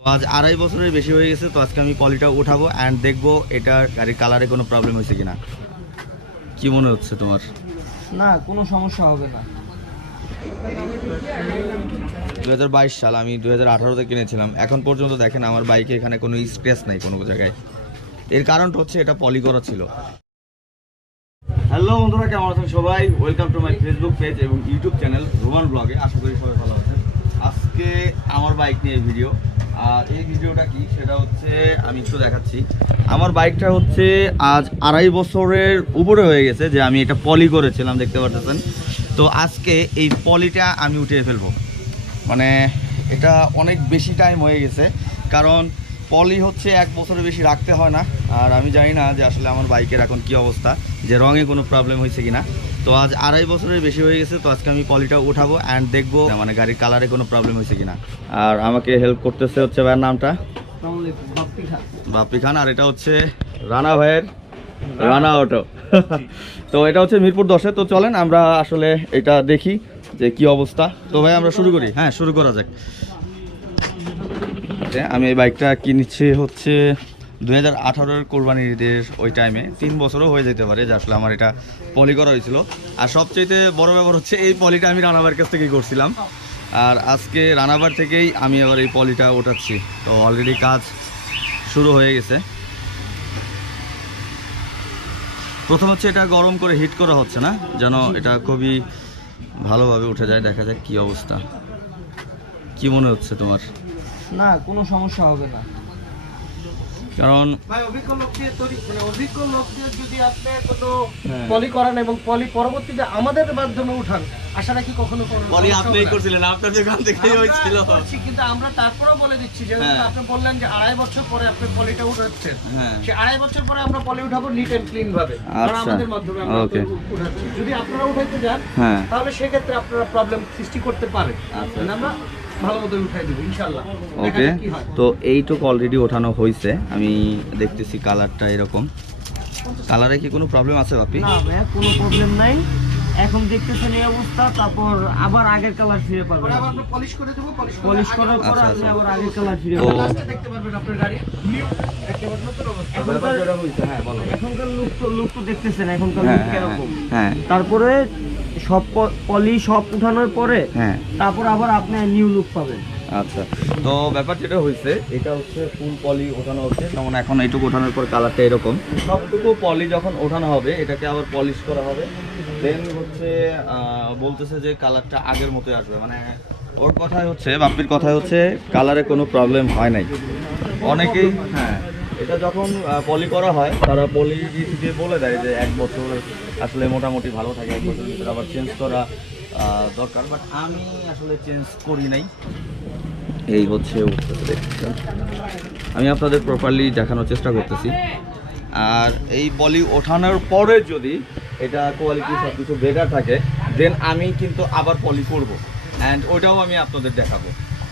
তো আজ 2.5 বছরের বেশি হয়ে গেছে। তো আজকে আমি পলিটা উঠাবো অ্যান্ড দেখবো এটার গাড়ির কালারে কোনো প্রবলেম হয়েছে কিনা। কি মনে হচ্ছে তোমার? না, কোনো সমস্যা হবে না। 2022 সাল, আমি 2018-তে কিনেছিলাম। এখন পর্যন্ত দেখেন আমার বাইকে এখানে কোনো স্ক্র্যাচ নাই কোনো জায়গায়। এর কারণটা হচ্ছে এটা পলি করা ছিল। হ্যালো বন্ধুরা, কেমন আছেন সবাই? Welcome to my Facebook page এবং ইউটিউব চ্যানেল রুমান ব্লগে। আশা করি সবাই ভালো আছেন। আজকে আমার বাইক নিয়ে ভিডিও, আর এই ভিডিওটা কি সেটা হচ্ছে আমি একটু দেখাচ্ছি। আমার বাইকটা হচ্ছে আজ 2.5 বছরের উপরে হয়ে গেছে যে আমি এটা পলি করেছিলাম, দেখতে পাচ্ছেন। তো আজকে এই পলিটা আমি উঠিয়ে ফেলবো। মানে এটা অনেক বেশি টাইম হয়ে গেছে, কারণ পলি হচ্ছে 1 বছরের বেশি রাখতে হয় না। আর আমি জানি না যে আসলে আমার বাইকের এখন কি অবস্থা, যে রঙে কোনো প্রবলেম হয়েছে কিনা। তো আজ 2.5 বছরের বেশি হয়ে গেছে। তো আজকে আমি পলিটা উঠাবো অ্যান্ড দেখবো মানে গাড়ির কালারে কোনো প্রবলেম হয়েছে কিনা। আর আমাকে হেল্প করতেছে হচ্ছে ভাইয়ের নামটা বাপ্পি খান, আর এটা হচ্ছে রানা ভাইয়ের রানা অটো। তো এটা হচ্ছে মিরপুর 10-এ। তো চলেন আমরা আসলে এটা দেখি যে কি অবস্থা। তো ভাই আমরা শুরু করি। হ্যাঁ, শুরু করা যাক। আমি এই বাইকটা কিনেছি হচ্ছে 2018-এর কোরবানির ঈদের ওই টাইমে। 3 বছরও হয়ে যেতে পারে যে আসলে আমার এটা পলি করা হয়েছিল। আর সবচেয়ে বড় ব্যাপার হচ্ছে এই পলিটা আমি রানাবার কাছ থেকেই করছিলাম, আর আজকে রানাবার থেকেই আমি আবার এই পলিটা ওঠাচ্ছি। তো অলরেডি কাজ শুরু হয়ে গেছে। প্রথম হচ্ছে এটা গরম করে হিট করা হচ্ছে না, যেন এটা খুবই ভালোভাবে উঠে যায়। দেখা যাক কি অবস্থা। কি মনে হচ্ছে তোমার? না, কোনো সমস্যা হবে না, কারণ ভাই অভিজ্ঞ লোক দিয়ে তৈরি, মানে অভিজ্ঞ লোক দিয়ে যদি আপনি কোনো পলি করান এবং পলি পরবর্তীতে আমাদের মাধ্যমে উঠান, আশা রাখি কখনো পলি আপনিই করছিলেন, আপনার দোকান থেকেই হয়েছিল। কিন্তু আমরা তারপরেও বলে দিচ্ছি যে আপনি বললেন যে 2.5 বছর পরে আপনি পলিটা উঠাচ্ছেন, সে 2.5 বছর পরে আমরা পলি উঠাবো নিট এন্ড ক্লিন ভাবে, আর আমাদের মাধ্যমে আমরা উঠাচ্ছি। যদি আপনারা উঠাইতে যান তাহলে সেক্ষেত্রে আপনারা প্রবলেম সৃষ্টি করতে পারে। আমরা ভালোমতো উঠাই দেব ইনশাআল্লাহ। ওকে, তো এইটুকু অলরেডি ওঠানো হয়েছে। আমি দেখতেছি কালারটা এরকম। কালারে কি কোনো প্রবলেম আছে বাপি? না ভাই, কোনো প্রবলেম নাই। এখন দেখতেছেন এই অবস্থা, তারপর আবার আগের কালার ফিরে পাবেন। আবার আমরা পলিশ করে দেব, পলিশ করার পর আপনি আবার আগের কালার ফিরে পাবেন। আজকে দেখতে পারবেন আপনার গাড়ি নিউ একেবারে নতুন অবস্থা। ব্যাপার যেটা হইছে, হ্যাঁ বলো। এখনকার লুক তো দেখতেছেন, এখনকার লুক কিরকম। হ্যাঁ, তারপরে সব পলি সব উঠানোর পরে তারপর আবার আপনি নিউ লুক পাবেন। আচ্ছা, তো ব্যাপার যেটা হয়েছে, এটা হচ্ছে ফুল পলি ওঠানো হচ্ছে। যেমন এখন এইটুকু ওঠানোর পর কালারটা এরকম। সবটুকু পলি যখন ওঠানো হবে এটাকে আবার পলিশ করা হবে। দেন হচ্ছে বলতেছে যে কালারটা আগের মতোই আসবে। মানে ওর কথাই হচ্ছে, বাপ্পির কথাই হচ্ছে কালারে কোনো প্রবলেম হয় নাই। অনেকেই এটা যখন পলি করা হয় তারা পলি দিয়ে বলে দেয় যে 1 বছর আসলে মোটামুটি ভালো থাকে, 1 বছর ভিতরে আবার চেঞ্জ করা দরকার। বাট আমি আসলে চেঞ্জ করি নাই। এই হচ্ছে আমি আপনাদের প্রপারলি দেখানোর চেষ্টা করতেছি। আর এই পলি ওঠানোর পরে যদি এটা কোয়ালিটি সব কিছু বেটার থাকে, দেন আমি কিন্তু আবার পলি করব, অ্যান্ড ওইটাও আমি আপনাদের দেখাবো।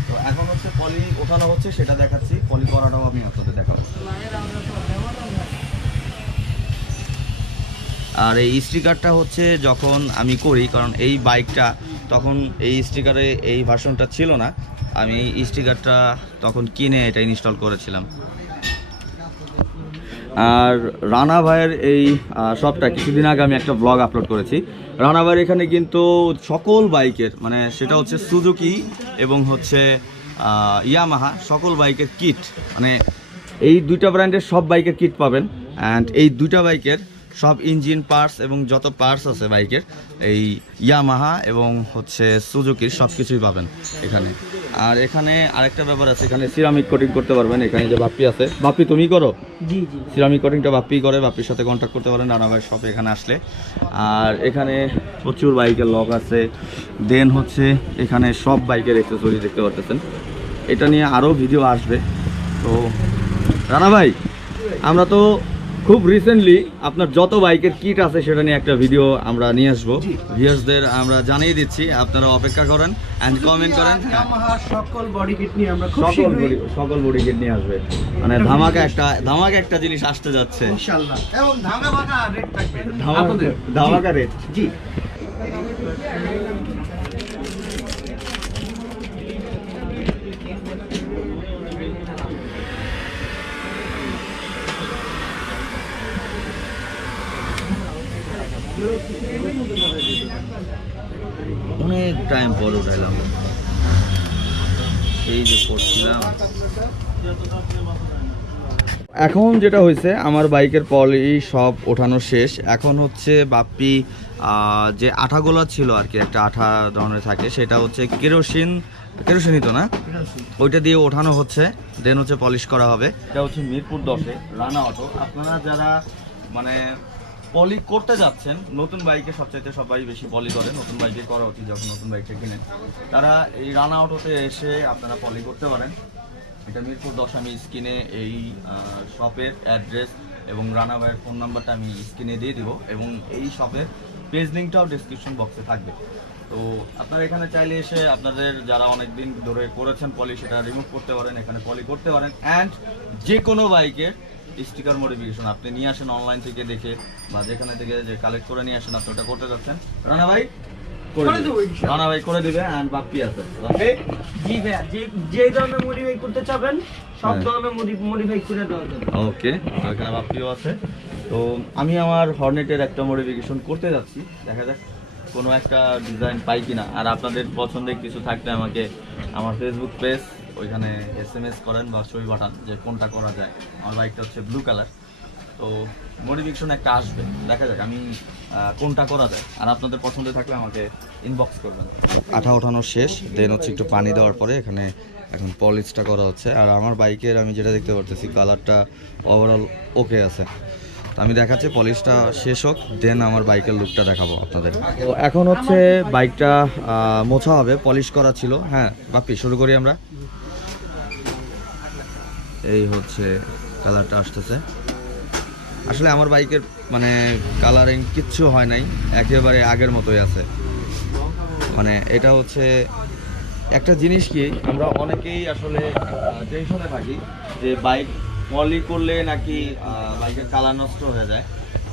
তো এখন হচ্ছে পলি ওঠানো হচ্ছে, সেটা দেখাচ্ছি। পলি করাটাও আমি আপনাদের দেখাবো। আর এই স্টিকারটা হচ্ছে যখন আমি করি, কারণ এই বাইকটা তখন এই স্টিকারে এই ভার্সনটা ছিল না, আমি এই স্টিকারটা তখন কিনে এটা ইনস্টল করেছিলাম। আর রানা ভাইয়ের এই শপটা কিছুদিন আগে আমি একটা ব্লগ আপলোড করেছি। রানা ভাইয়ের এখানে কিন্তু সকল বাইকের, মানে সেটা হচ্ছে সুজুকি এবং হচ্ছে ইয়ামাহা, সকল বাইকের কিট, মানে এই 2টা ব্র্যান্ডের সব বাইকের কিট পাবেন। অ্যান্ড এই 2টা বাইকের সব ইঞ্জিন পার্টস এবং যত পার্টস আছে বাইকের, এই ইয়ামাহা এবং হচ্ছে সুজুকির সব কিছুই পাবেন এখানে। আর এখানে আরেকটা ব্যাপার আছে, এখানে সিরামিক কোটিং করতে পারবেন। এখানে যে বাপ্পি আছে, বাপ্পি তুমি করো? জি জি, সিরামিক কোটিংটা বাপ্পি করে। বাপ্পির সাথে কন্ট্যাক্ট করতে পারেন রানা ভাইয়ের শপে এখানে আসলে। আর এখানে প্রচুর বাইকের লক আছে। দেন হচ্ছে এখানে সব বাইকের অ্যাক্সেসরি দেখতে পাচ্ছেন। এটা নিয়ে আরও ভিডিও আসবে। তো রানা ভাই, আমরা তো খুব রিসেন্টলি আপনার যত বাইকের কিট আছে সেটা নিয়ে একটা ভিডিও আমরা নিয়ে আসবো। ভিউয়ার্সদের আমরা জানিয়ে দিচ্ছি, আপনারা অপেক্ষা করেন এন্ড কমেন্ট করেন। সকল বডি কিট নিয়ে আমরা সকল বডি কিট নিয়ে আসবে। মানে ধামাকা একটা জিনিস আসতে যাচ্ছে ইনশাআল্লাহ, এবং ধামাকা রেট থাকবে। ধামাকা রেট। জি, টাইম পর উঠাইলাম, এই যে করছিলাম। এখন যেটা হয়েছে, আমার বাইকের পলি সব ওঠানো শেষ। এখন হচ্ছে বাপ্পি যে আঠাগুলো ছিল আর কি, একটা আঠা ধরনের থাকে, সেটা হচ্ছে কেরোসিনই তো না, ওইটা দিয়ে ওঠানো হচ্ছে, দেন হচ্ছে পলিশ করা হবে। এটা হচ্ছে মিরপুর 10-এ রানা অটো। আপনারা যারা মানে পলি করতে যাচ্ছেন, নতুন বাইকে সবচাইতে সবাই বেশি পলি করে, নতুন বাইকে করা উচিত যখন নতুন বাইকটা কিনেন, তারা এই রানা অটোতে এসে আপনারা পলি করতে পারেন। এটা মিরপুর 10, আমি স্ক্রিনে এই শপের অ্যাড্রেস এবং রানা ভাইয়ের ফোন নাম্বারটা আমি স্ক্রিনে দিয়ে দিব, এবং এই শপের পেজ লিঙ্কটাও ডিসক্রিপশন বক্সে থাকবে। তো আপনারা এখানে চাইলে এসে আপনাদের যারা অনেক দিন ধরে করেছেন পলি, সেটা রিমুভ করতে পারেন, এখানে পলি করতে পারেন। অ্যান্ড যে কোনো বাইকের স্টিকার মডিফিকেশন আপনি নিয়ে আসেন অনলাইন থেকে দেখে, বা যেখানে থেকে যে কালেক্ট করে নিয়ে আসেন, আপনি ওটা করতে যাচ্ছেন, রানা ভাই করে দিবে। এন্ড বাপ্পি আছে, জি ভাইয়া, যে ধরনের মডিফাই করতে চাবেন সব ধরনের মডিফাই করে দেওয়া যাবে। ওকে, এখানে বাপ্পিও আছে। তো আমি আমার হর্নেটের একটা মডিফিকেশন করতে যাচ্ছি, দেখা যাক কোনো একটা ডিজাইন পাই কিনা। আর আপনাদের পছন্দের কিছু থাকলে আমাকে আমার ফেসবুক পেজ, ওইখানে SMS করেন বা ছবি পাঠান যে কোনটা করা যায়। আমার বাইকটা হচ্ছে ব্লু কালার, তো মডিফিকেশন একটা আসবে, দেখা যাক আমি কোনটা করা যায়। আর আপনাদের পছন্দ থাকলে আমাকে ইনবক্স করবেন। আঠা ওঠানো শেষ, দেন হচ্ছে একটু পানি দেওয়ার পরে এখানে এখন পলিশটা করা হচ্ছে। আর আমার বাইকের আমি যেটা দেখতে পারতেছি, কালারটা ওভারঅল ওকে আছে। তো আমি দেখাচ্ছি পলিশটা শেষ হোক, দেন আমার বাইকের লুকটা দেখাবো আপনাদের। তো এখন হচ্ছে বাইকটা মোছা হবে, পলিশ করা ছিল। হ্যাঁ বাপ্পি, শুরু করি আমরা। এই হচ্ছে কালারটা আসতেছে। আসলে আমার বাইকের মানে কালারিং কিচ্ছু হয় নাই, একেবারে আগের মতোই আছে। মানে এটা হচ্ছে একটা জিনিস কি, আমরা অনেকেই আসলে টেনশনে থাকি যে বাইক পলি করলে নাকি বাইকের কালার নষ্ট হয়ে যায়।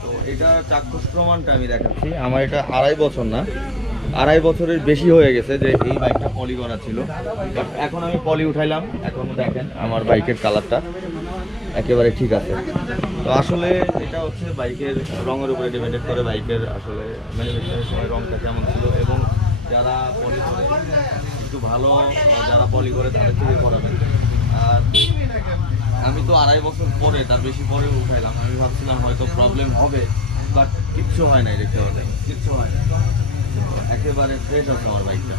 তো এটা চাক্ষুষ প্রমাণটা আমি দেখাচ্ছি। আমার এটা 2.5 বছর না, 2.5 বছরের বেশি হয়ে গেছে যে এই বাইকটা পলি করা ছিল, বাট এখন আমি পলি উঠাইলাম, এখন দেখেন আমার বাইকের কালারটা একেবারে ঠিক আছে। তো আসলে এটা হচ্ছে বাইকের রঙের উপরে ডিপেন্ড করে, বাইকের আসলে ম্যানুফ্যাকচারের সময় রঙটা কেমন ছিল, এবং যারা পলি করে একটু ভালো, যারা পলি করে তাদের থেকে করাবেন। আর আমি তো 2.5 বছর পরে, তার বেশি পরে উঠাইলাম, আমি ভাবছিলাম হয়তো প্রবলেম হবে, বাট কিচ্ছু হয় নাই, দেখতে পাবেন কিচ্ছু হয় না, একেবারে ফ্রেশ আছে আমার বাইকটা।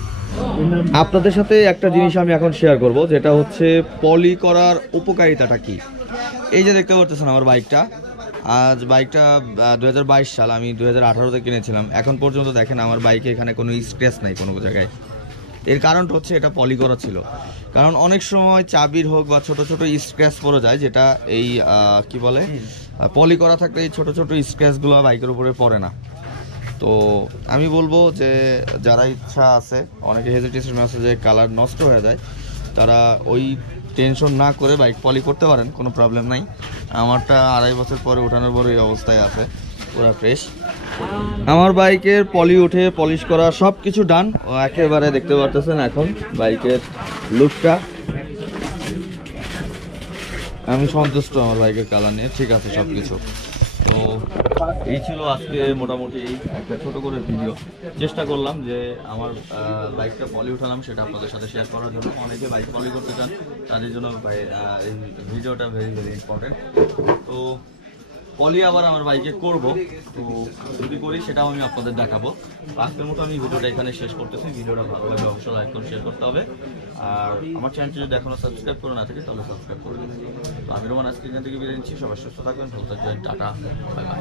আপনাদের সাথে একটা জিনিস আমি এখন শেয়ার করব, যেটা হচ্ছে পলি করার উপকারিতাটা কি। এই যে দেখতে পাচ্ছেন আমার বাইকটা, আজ বাইকটা 2022 সাল, আমি 2018-তে কিনেছিলাম। এখন পর্যন্ত দেখেন আমার বাইকে এখানে কোনো স্ক্র্যাচ নাই কোনো জায়গায়। এর কারণটা হচ্ছে এটা পলি করা ছিল। কারণ অনেক সময় চাবির হোক বা ছোট ছোট স্ক্র্যাচ পড়ে যায়, যেটা এই কি বলে, পলি করা থাকলে এই ছোট ছোট স্ক্র্যাচগুলো বাইকের উপরে পড়ে না। তো আমি বলবো যে যারা ইচ্ছা আছে, অনেকে হেজিটেশন আছে যে কালার নষ্ট হয়ে যায়, তারা ওই টেনশন না করে বাইক পলি করতে পারেন, কোনো প্রবলেম নাই। আমারটা 2.5 বছর পরে ওঠানোর পরে এই অবস্থায় আছে, পুরো ফ্রেশ। আমার বাইকের পলি উঠে পলিশ করা সব কিছু ডান, একেবারে দেখতে পারতেছেন এখন বাইকের লুকটা। আমি সন্তুষ্ট আমার বাইকের কালার নিয়ে, ঠিক আছে সব কিছু। তো এই ছিল আজকে মোটামুটি একটা ছোট করে ভিডিও। চেষ্টা করলাম যে আমার বাইকটা পলি উঠালাম সেটা আপনাদের সাথে শেয়ার করার জন্য। অনেকে বাইক পলি করতে চান, তাদের জন্য এই ভিডিওটা ভেরি ভেরি ইম্পর্টেন্ট। তো পলি আবার আমার বাইকে করব, তো যদি করি সেটাও আমি আপনাদের দেখাবো। আজকের মতো আমি ভিডিওটা এখানে শেষ করতেছি। ভিডিওটা ভালো লাগলে অবশ্যই লাইক করে শেয়ার করতে হবে। আর আমার চ্যানেলটি যদি এখনো সাবস্ক্রাইব করে না থাকে তাহলে সাবস্ক্রাইব করে দিন। তো আমি রোমান আজকে এখান থেকে বিদায় নিচ্ছি। সবাই সুস্থ থাকবেন, ভালো থাকবেন, টাটা, বাই বাই।